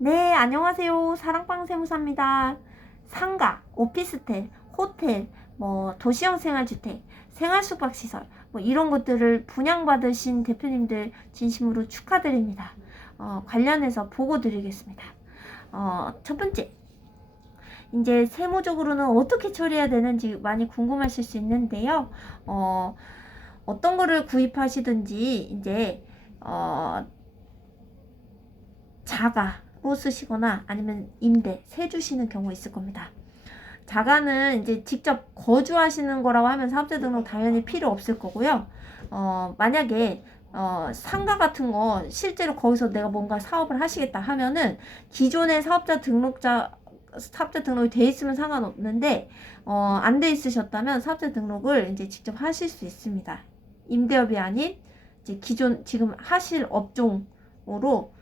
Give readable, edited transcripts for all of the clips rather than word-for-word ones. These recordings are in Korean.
네, 안녕하세요. 사랑방 세무사입니다. 상가, 오피스텔, 호텔, 도시형 생활주택, 생활숙박시설, 이런 것들을 분양받으신 대표님들 진심으로 축하드립니다. 관련해서 보고 드리겠습니다. 첫 번째, 이제 세무적으로는 어떻게 처리해야 되는지 많이 궁금하실 수 있는데요. 어떤 거를 구입하시든지, 이제, 자가로 쓰시거나 아니면 임대, 세 주시는 경우 있을 겁니다. 자가는 이제 직접 거주하시는 거라고 하면 사업자 등록 당연히 필요 없을 거고요. 만약에 상가 같은 거 실제로 거기서 내가 뭔가 사업을 하시겠다 하면은 기존의 사업자 등록이 돼 있으면 상관없는데 안 돼 있으셨다면 사업자 등록을 이제 직접 하실 수 있습니다. 임대업이 아닌 이제 기존 지금 하실 업종으로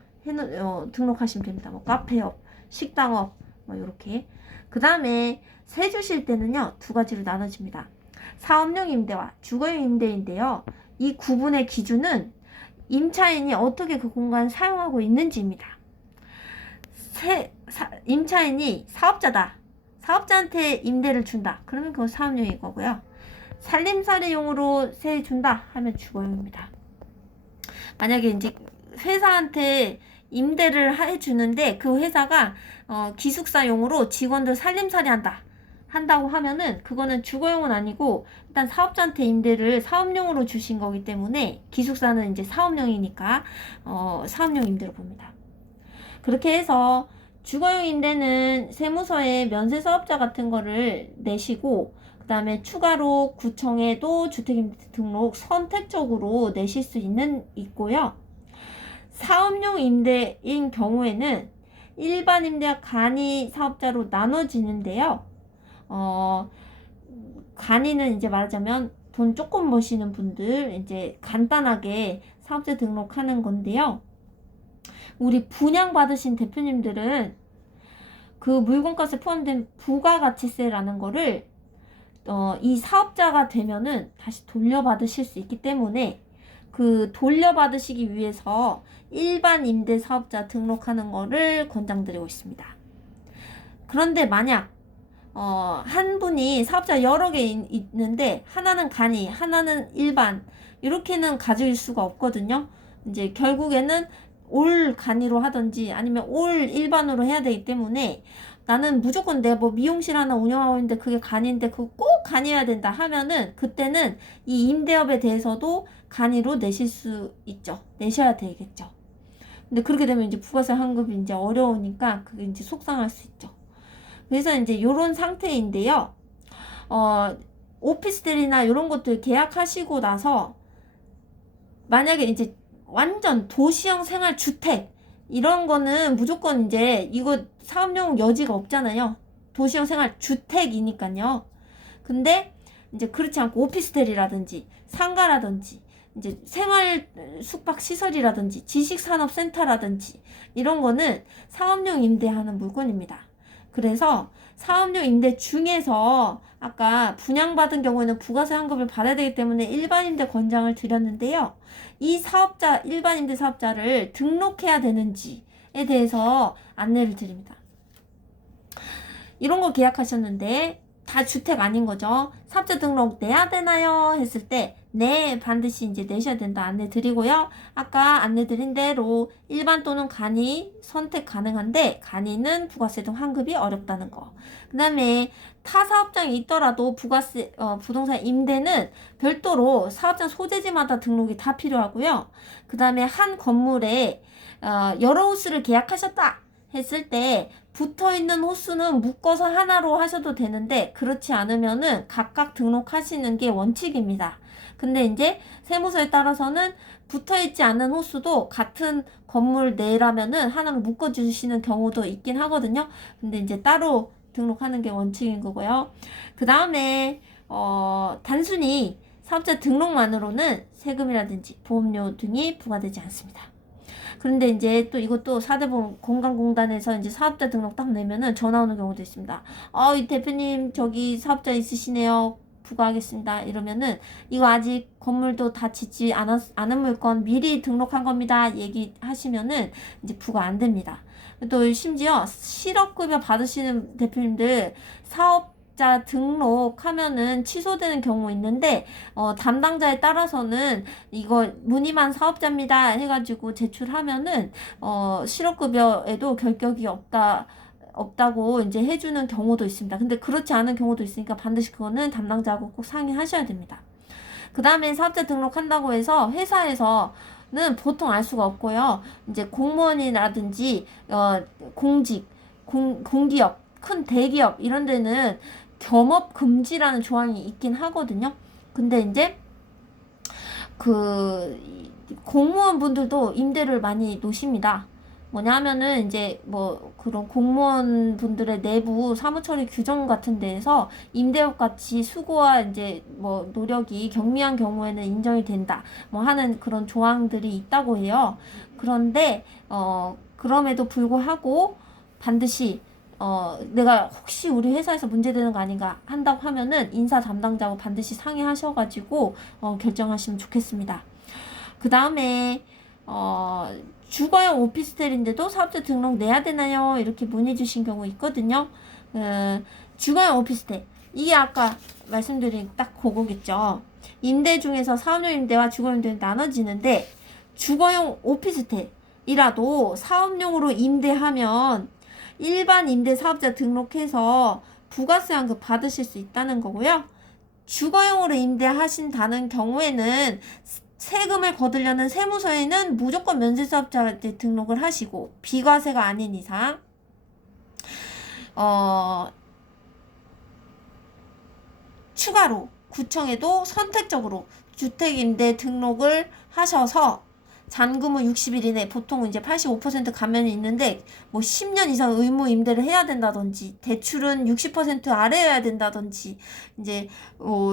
등록하시면 됩니다. 카페업, 식당업, 이렇게. 그 다음에 세 주실 때는요, 두 가지로 나눠집니다. 사업용 임대와 주거용 임대인데요. 이 구분의 기준은 임차인이 어떻게 그 공간을 사용하고 있는지입니다. 임차인이 사업자다. 사업자한테 임대를 준다. 그러면 그건 사업용일 거고요. 살림살이용으로 세 준다 하면 주거용입니다. 만약에 이제 회사한테 임대를 해주는데 그 회사가 기숙사용으로 직원들 살림살이 한다고 하면은 그거는 주거용은 아니고 일단 사업자한테 임대를 사업용으로 주신 거기 때문에 기숙사는 이제 사업용이니까 사업용 임대로 봅니다. 그렇게 해서 주거용 임대는 세무서에 면세사업자 같은 거를 내시고 그 다음에 추가로 구청에도 주택임대 등록 선택적으로 내실 수 있고요. 사업용 임대인 경우에는 일반 임대와 간이 사업자로 나눠지는데요. 간이는 이제 말하자면 돈 조금 버시는 분들 이제 간단하게 사업자 등록하는 건데요. 우리 분양받으신 대표님들은 그 물건값에 포함된 부가가치세라는 거를 이 사업자가 되면은 다시 돌려받으실 수 있기 때문에 그 돌려받으시기 위해서 일반 임대 사업자 등록하는 거를 권장드리고 있습니다. 그런데 만약 한 분이 사업자 여러 개 있는데 하나는 간이, 하나는 일반 이렇게는 가질 수가 없거든요. 이제 결국에는 올 간이로 하든지 아니면 올 일반으로 해야 되기 때문에 나는 무조건 내 미용실 하나 운영하고 있는데 그게 간인데 그거 꼭 간이어야 된다 하면은 그때는 이 임대업에 대해서도 간이로 내실 수 있죠. 내셔야 되겠죠. 근데 그렇게 되면 이제 부가세 환급이 이제 어려우니까 그게 이제 속상할 수 있죠. 그래서 이제 요런 상태인데요. 오피스텔이나 이런 것들 계약하시고 나서 만약에 이제 완전 도시형 생활주택 이런 거는 무조건 이제 이거 사업용 여지가 없잖아요. 도시형 생활주택이니까요. 근데 이제 그렇지 않고 오피스텔이라든지 상가라든지 이제 생활 숙박 시설이라든지 지식산업센터라든지 이런 거는 사업용 임대하는 물건입니다. 그래서 사업용 임대 중에서 아까 분양받은 경우에는 부가세 환급을 받아야 되기 때문에 일반 임대 권장을 드렸는데요. 이 사업자, 일반 임대 사업자를 등록해야 되는지에 대해서 안내를 드립니다. 이런 거 계약하셨는데 다 주택 아닌 거죠. 사업자 등록 내야 되나요? 했을 때 네, 반드시 이제 내셔야 된다 안내 드리고요. 아까 안내 드린 대로 일반 또는 간이 선택 가능한데 간이는 부가세 등 환급이 어렵다는 거. 그 다음에 타 사업장이 있더라도 부가세 부동산 임대는 별도로 사업장 소재지마다 등록이 다 필요하고요. 그 다음에 한 건물에 여러 호수를 계약하셨다 했을 때 붙어있는 호수는 묶어서 하나로 하셔도 되는데 그렇지 않으면은 각각 등록하시는 게 원칙입니다. 근데 이제 세무서에 따라서는 붙어있지 않은 호수도 같은 건물 내라면은 하나로 묶어주시는 경우도 있긴 하거든요. 근데 이제 따로 등록하는 게 원칙인 거고요. 그 다음에 단순히 사업자 등록만으로는 세금이라든지 보험료 등이 부과되지 않습니다. 그런데 이제 또 이것도 4대 건강공단에서 이제 사업자 등록 딱 내면은 전화 오는 경우도 있습니다. 이 대표님 저기 사업자 있으시네요. 부과하겠습니다. 이러면은 이거 아직 건물도 다 짓지 않은 물건 미리 등록한 겁니다. 얘기하시면은 이제 부과 안 됩니다. 또 심지어 실업급여 받으시는 대표님들 사업자 등록하면은 취소되는 경우 있는데 담당자에 따라서는 이거 무늬만 사업자입니다 해가지고 제출하면은 실업급여에도 결격이 없다고 이제 해주는 경우도 있습니다. 근데 그렇지 않은 경우도 있으니까 반드시 그거는 담당자하고 꼭 상의하셔야 됩니다. 그 다음에 사업자 등록한다고 해서 회사에서는 보통 알 수가 없고요. 이제 공무원이라든지 공기업, 큰 대기업 이런 데는 겸업 금지라는 조항이 있긴 하거든요. 근데 이제 그 공무원분들도 임대를 많이 놓습니다. 뭐냐 하면은 이제 뭐 그런 공무원분들의 내부 사무처리 규정 같은 데에서 임대업 같이 수고와 이제 뭐 노력이 경미한 경우에는 인정이 된다 뭐 하는 그런 조항들이 있다고 해요. 그런데 그럼에도 불구하고 반드시 내가 혹시 우리 회사에서 문제되는 거 아닌가 한다고 하면은 인사 담당자하고 반드시 상의하셔가지고 결정하시면 좋겠습니다. 그 다음에 주거용 오피스텔인데도 사업자 등록 내야 되나요? 이렇게 문의 주신 경우 있거든요. 주거용 오피스텔 이게 아까 말씀드린 딱 그거겠죠. 임대 중에서 사업용 임대와 주거용 임대는 나눠지는데 주거용 오피스텔이라도 사업용으로 임대하면 일반 임대 사업자 등록해서 부가세 환급 받으실 수 있다는 거고요. 주거용으로 임대하신다는 경우에는 세금을 거두려는 세무서에는 무조건 면세사업자 등록을 하시고 비과세가 아닌 이상 추가로 구청에도 선택적으로 주택임대 등록을 하셔서 잔금은 60일 이내 보통 이제 85% 감면이 있는데 뭐 10년 이상 의무 임대를 해야 된다든지 대출은 60% 아래여야 된다든지 이제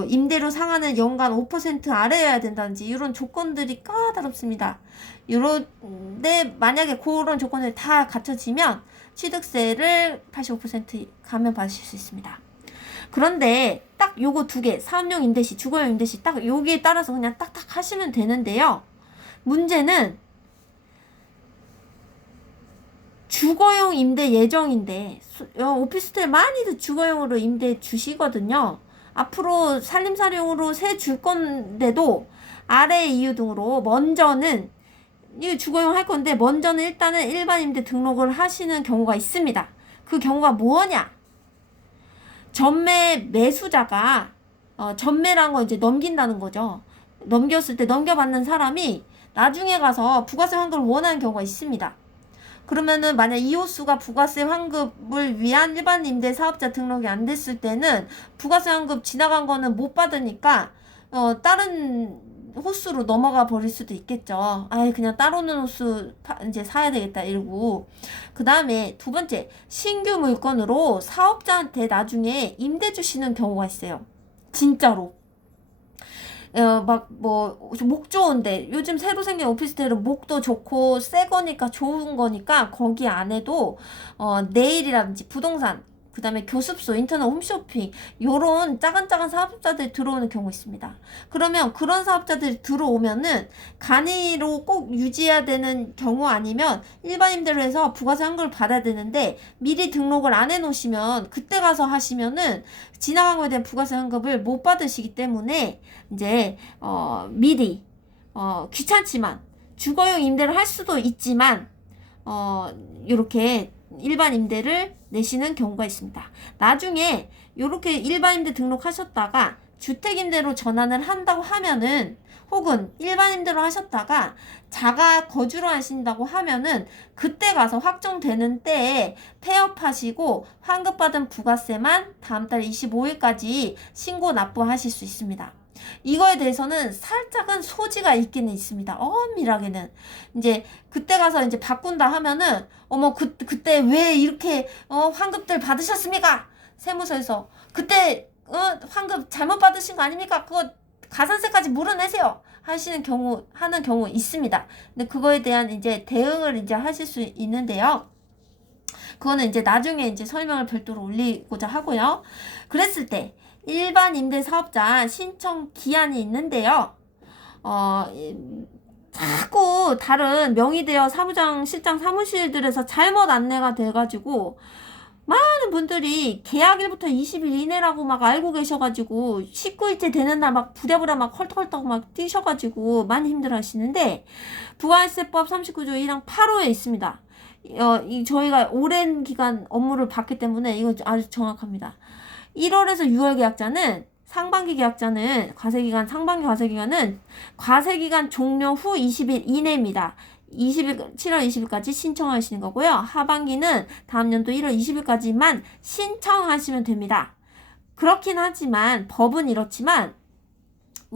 임대료 상한은 연간 5% 아래여야 된다든지 이런 조건들이 까다롭습니다. 이런데 만약에 그런 조건들이 다 갖춰지면 취득세를 85% 감면 받으실 수 있습니다. 그런데 딱 요거 두 개 사업용 임대시 주거용 임대시 딱 여기에 따라서 그냥 딱딱 하시면 되는데요. 문제는 주거용 임대 예정인데 오피스텔 많이들 주거용으로 임대 주시거든요. 앞으로 살림살이용으로 새 줄 건데도 아래 이유 등으로 먼저는 이 주거용 할 건데 먼저는 일단은 일반 임대 등록을 하시는 경우가 있습니다. 그 경우가 뭐냐? 전매 매수자가 전매란 거 이제 넘긴다는 거죠. 넘겼을 때 넘겨받는 사람이 나중에 가서 부가세 환급을 원하는 경우가 있습니다. 그러면은 만약 이호수가 부가세 환급을 위한 일반 임대 사업자 등록이 안 됐을 때는 부가세 환급 지나간 거는 못 받으니까 다른 호수로 넘어가 버릴 수도 있겠죠. 아예 그냥 따로는 호수 이제 사야 되겠다 이러고. 그 다음에 두 번째 신규 물건으로 사업자한테 나중에 임대 주시는 경우가 있어요. 진짜로. 목 좋은데 요즘 새로 생긴 오피스텔은 목도 좋고 새 거니까 좋은 거니까 거기 안에도 네일이라든지 부동산 그 다음에 교습소, 인터넷 홈쇼핑 요런 작은 사업자들이 들어오는 경우 있습니다. 그러면 그런 사업자들이 들어오면은 간이로 꼭 유지해야 되는 경우 아니면 일반 임대로 해서 부가세 환급을 받아야 되는데 미리 등록을 안 해놓으시면 그때 가서 하시면은 지나간 거에 대한 부가세 환급을 못 받으시기 때문에 이제 미리 귀찮지만 주거용 임대를 할 수도 있지만 요렇게 일반 임대를 내시는 경우가 있습니다. 나중에 요렇게 일반 임대 등록하셨다가 주택 임대로 전환을 한다고 하면은 혹은 일반 임대로 하셨다가 자가 거주로 하신다고 하면은 그때 가서 확정되는 때에 폐업하시고 환급받은 부가세만 다음 달 25일까지 신고 납부하실 수 있습니다. 이거에 대해서는 살짝은 소지가 있기는 있습니다. 엄밀하게는. 이제 그때 가서 이제 바꾼다 하면은 그때 왜 이렇게 환급들 받으셨습니까? 세무서에서 그때 환급 잘못 받으신 거 아닙니까? 그거 가산세까지 물어내세요. 하는 경우 있습니다. 근데 그거에 대한 이제 대응을 이제 하실 수 있는데요. 그거는 이제 나중에 이제 설명을 별도로 올리고자 하고요. 그랬을 때 일반 임대 사업자 신청 기한이 있는데요. 자꾸 다른 명의대여 사무장 실장 사무실들에서 잘못 안내가 돼가지고 많은 분들이 계약일부터 20일 이내라고 막 알고 계셔가지고 19일째 되는 날 막 부랴부랴 막 헐떡헐떡 막 뛰셔가지고 많이 힘들어 하시는데, 부가세법 39조 1항 8호에 있습니다. 저희가 오랜 기간 업무를 봤기 때문에 이거 아주 정확합니다. 1월에서 6월 계약자는 상반기 계약자는 과세기간, 상반기 과세기간은 과세기간 종료 후 20일 이내입니다. 20일, 7월 20일까지 신청하시는 거고요. 하반기는 다음 연도 1월 20일까지만 신청하시면 됩니다. 그렇긴 하지만, 법은 이렇지만,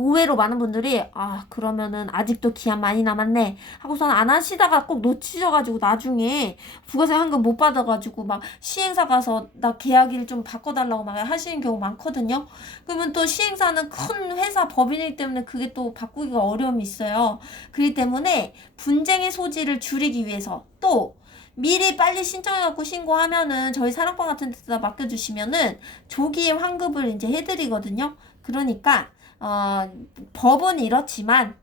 의외로 많은 분들이 그러면은 아직도 기한 많이 남았네 하고서는 안 하시다가 꼭 놓치셔가지고 나중에 부가세 환급 못 받아가지고 막 시행사 가서 나 계약일 좀 바꿔달라고 막 하시는 경우 많거든요. 그러면 또 시행사는 큰 회사 법인이기 때문에 그게 또 바꾸기가 어려움이 있어요. 그렇기 때문에 분쟁의 소지를 줄이기 위해서, 또 미리 빨리 신청해갖고 신고하면은 저희 사랑방 같은 데다 맡겨주시면은 조기에 환급을 이제 해드리거든요. 그러니까 법은 이렇지만,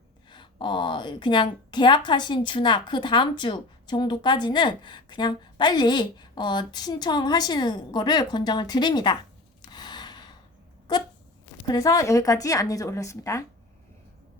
그냥 계약하신 주나 그 다음 주 정도까지는 그냥 빨리, 신청하시는 거를 권장을 드립니다. 끝. 그래서 여기까지 안내를 올렸습니다.